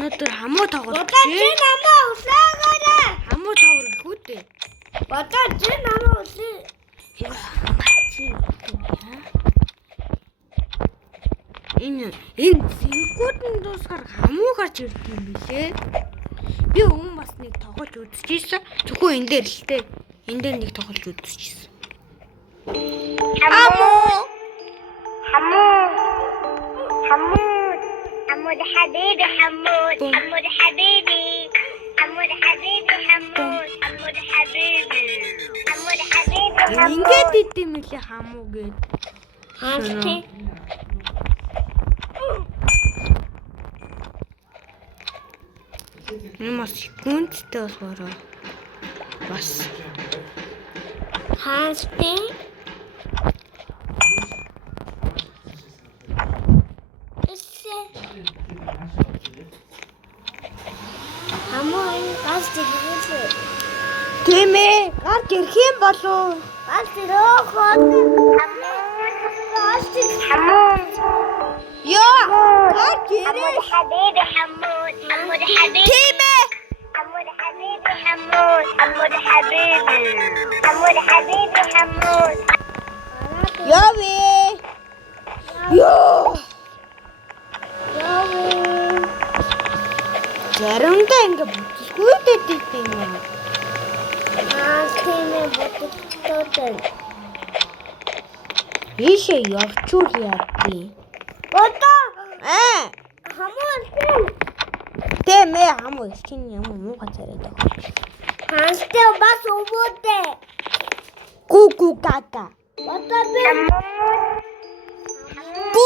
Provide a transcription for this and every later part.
өнөөдөр хамуу тоглож Одоо чи намаа усаагаарай. хамуу тоглох үүтэй. Одоо чи намаа усаа. Энэ зэнгүүдэн дуусгаар хамуу гарч ирд юм билээ. Би өмнө бас нэг тоглож үзчихсэн. Зөвхөн энэ дээр л тээ. Энэ дээр нэг тоглож үзчихсэн. Хамуу حمود حبيبي حمود حمود حبيبي حمود حبيبي حمود حمود حبيبي حمود حبيبي ингээд идэм үлээ хамуу гээд. Хааски. Нэмас секундтэй болохоор бас Хааски. Хамаа газ дэргэлээ. тийм ээ гарч ирэх юм болов. Газ дэрөөхөд. حمود Яа гарч ирээ. حبيبي حمود حمود حبيبي Тийм ээ. حمود حبيبي حمود حمود حبيبي حمود حبيبي حمود Яви. Ёо. Заримдаа ингээд бүтсгүй дэдэг юм аа. Хааскине боттой. Ийшээ явчул яадیں۔ Бото. Хамуу Хамаа. тийм ээ хамуу чинь юм уу гацараад байгаа. Хааски бас өвөдөө. Ку кака. Бото би. Ку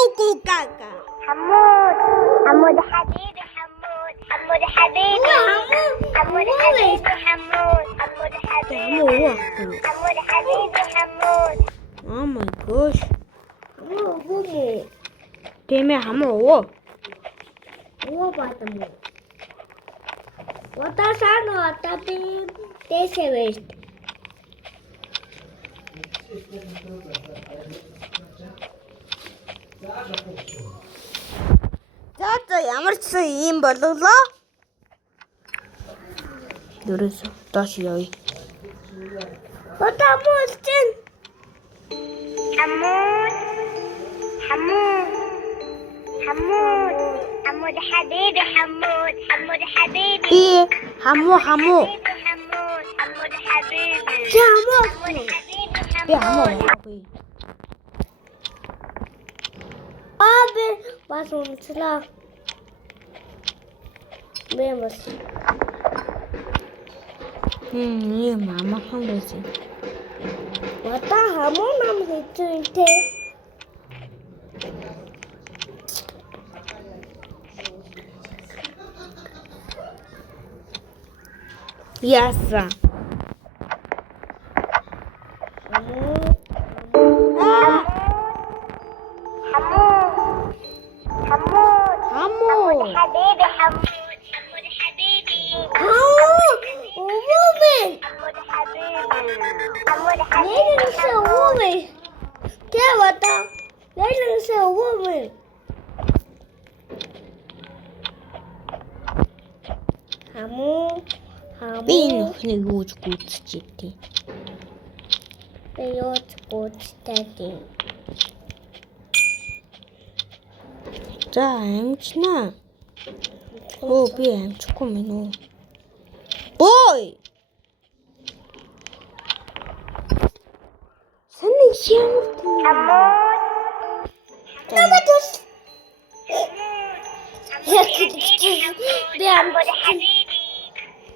кака. حمود حمود حبيبي حمود حمود حبيبي حمود حبيبي حمود حمود حبيبي حمود حبيبي حمود Oh my gosh. Өвөө. Тийм ээ хамуу. Өвөө батам. Бото сано атати тэсэвэст. За ямар ч юм боловлоо. Дөрөс доош явъя. Бото муулчин. حمود حمود حمود حمود حبيبي حمود حمود حبيبي Би хамуу حمود حمود حبيبي Чамаа. حمود حبيبي Би хамуу. Абе бас унцлаа. Бэмэс. Ийм амархан байсан. Бото хамаа нам хэцүүнтэй. Яса. حمود Хамуу. حبيبي حمود حمود حبيبي Өвөө. حمود حبيبي حمود Нэрнэсээ өвөө. Тэ бото. Нэрнэсээ өвөө. Хамаа. Би нөхнийг үүж гүйцчихээ. Бэйот гүцтэй. За амжнаа. Оо би амжихгүй мэн үү. Бой. Саний ямар тийм. Наматус. حمود حمود حبيبي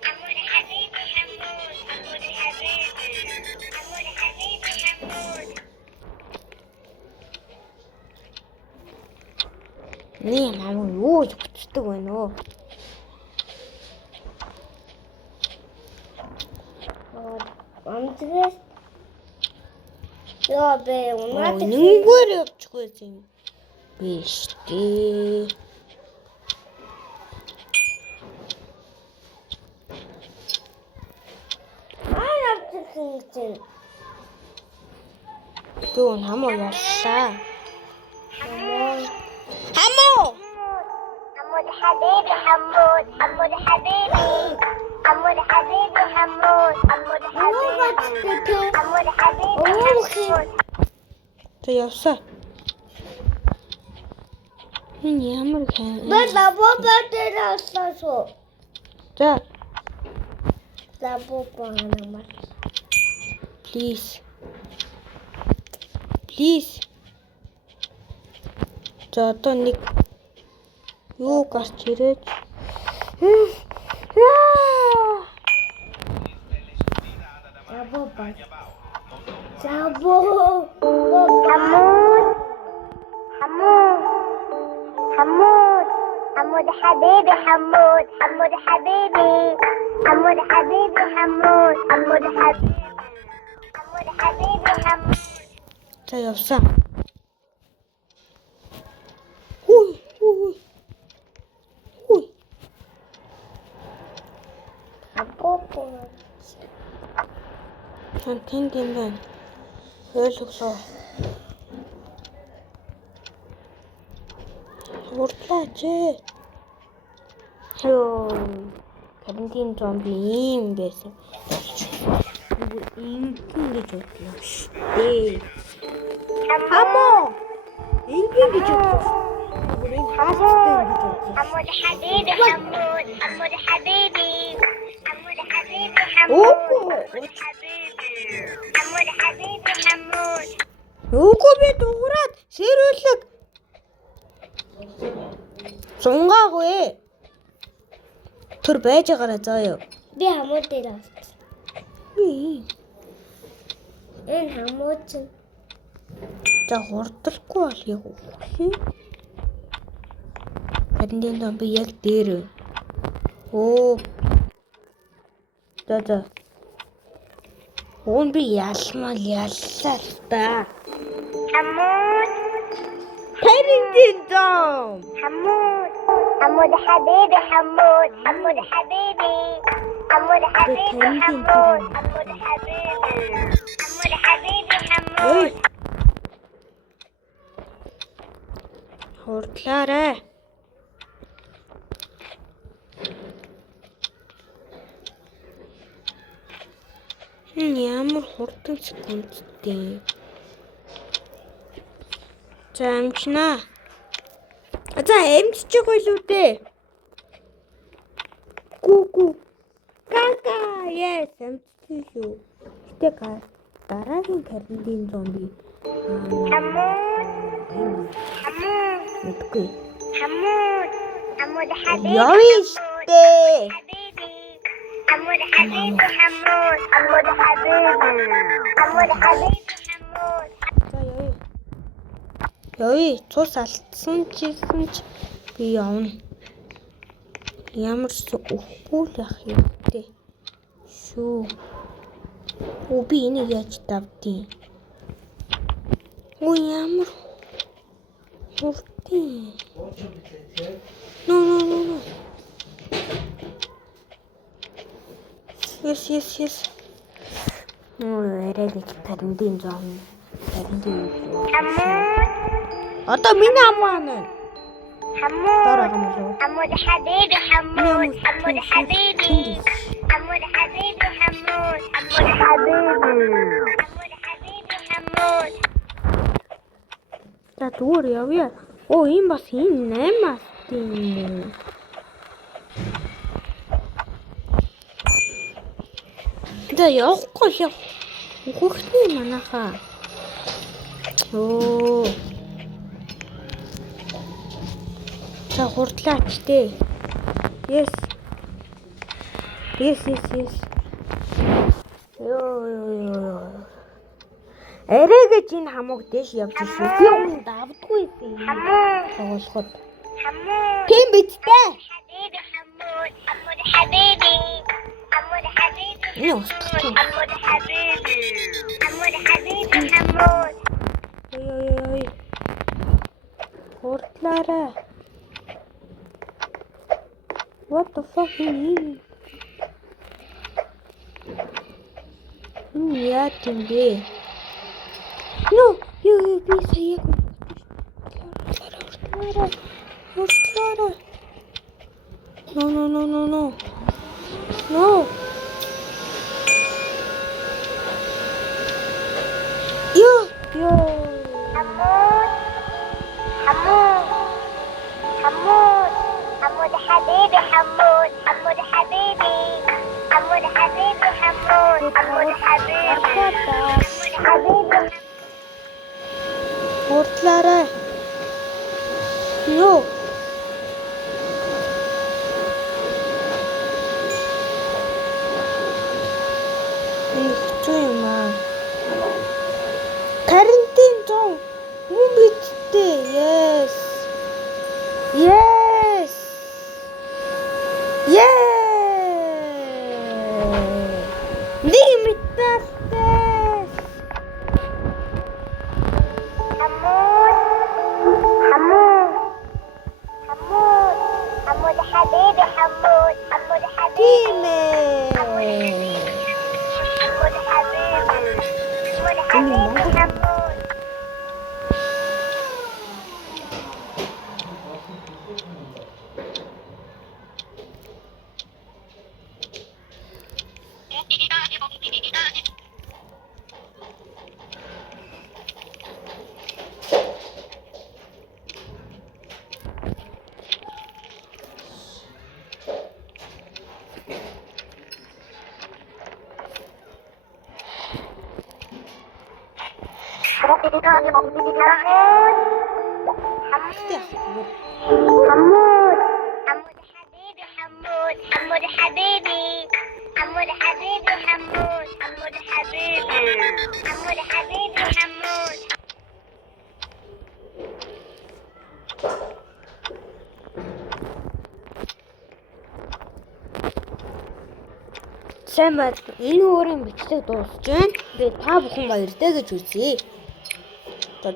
حمود حبيبي حمود حمود حبيبي حمود حبيبي حمود Nee намайг юу ч хүчдэг байна оо. Амтрес. Яа бэ унаад. Нэггээр явчих байсан юм. Биш дээ. Авчихсан. Дүүн хамуу яллаа. Хамаа. Хамуу. حمود حبيبي حمود حمود حبيبي حمود حبيبي حمود حمود حبيبي حمود حبيبي حمود За явсаа. Энэ ямар хэн. Бабабатерасоо. За, Бабабаанамар. please. Please. За одоо нэг юу гарч ирээд. Бабаба. Забо. حمود حمود حمود حمود حبيبي حمود حمود حبيبي حمود حبيبي حمود حمود حبيبي حمود حبيبي حمود За явсаа. Хүй. Бабаба. Тэнд юм байна. Ойлголоо. Уртлаач. Хөө. Карантин зомби юм байсан. Ингийн гэж бодлоо шүү дээ. Хамоо. Ингийн гэж бодлоо. Бүрийн хаалттай гэж бодлоо. حمود حبيبي حمود حمود حبيبي حمود حبيبي حمود حمود حبيبي حمود Үгүй би дуурайд сэрүүлэг. Сунгаагүй. Тэр байж байгаараа заа юу. Би хамууд дээр авч. Энэ хамууд чинь За хурдалгүй бол яг үгүй. Карантин зомби яг дээр. Оо. За. Уун би яллаа л та. حمود Карантин зомби. حمود حمود حبيبي حمود حمود حبيبي حمود حبيبي حمود حمود حبيبي حمود حبيبي حمود Хурдлаарай. Ямар хурдан секундтэй. За амжнаа. За амжчих байлгүй дээ. Гү. Кака, yes, амжчих шүү. Гэтэ дараагийн карантин зомби. حمود Мэдгүй. حمود حمود حبيبي Явиштэй. حبيبي حمود حبيبي حمود حمود حبيبي حمود حبيبي حمود За явъя. Цус алдсан ч би явна. Ямар ч өөхгүй л ах юм те. Шүү. Оо би энийг яаж давдیں۔ Оо ямар хурдтай. No. Yes. Эрэг карантин зоон. Карантин. حمود Одоо миний амаана. حمود Дараа гамлаа. حمود حبيبي حمود حمود حبيبي حمود حبيبي حمود حمود حبيبي حمود За зүгээр явъя. Оо ийм бас энэ 8-аас тийм. Да явахгүй яв. Хүүхдний манахаа. Оо. За хурдлаач дээ. Yes. Йоо. Эрэгэж энэ хамууг дэш явж ирсэн. Би өмнө давдгүй юм. Тоглоход. حمود Тийм биз дээ. حبيبي حمود حمود حبيبي حمود حبيبي Энэ устгах юм. حمود حبيبي حمود حبيبي حمود Ой. Хурдлаарай. What the fuck ini? Яа тийм бэ? No, юу би сая. Хурдлаарай. No. Yo. حمود حمود حمود حمود حبيبي حمود حمود حبيبي حمود حبيبي حمود حمود حبيبي حمود حبيبي Хурдлаарай. Юу? Хэцүү юм аа. Карантин зон. Хүн бидтэй. Yes. Yes. Yeah. Нэг мэдээстэй. حمود حمود حمود حمود حبيبي حمود حمود حبيبي حمود حبيبي حمود حبيبي حمود حمود حمود حبيبي حمود حمود حبيبي حمود حبيبي حمود حمود حبيبي حمود حبيبي حمود Сайн байна. Энэ өөрийн бичлэг дуусж байна. Тэгээд та бүхэн баяртай гэж үзье. За.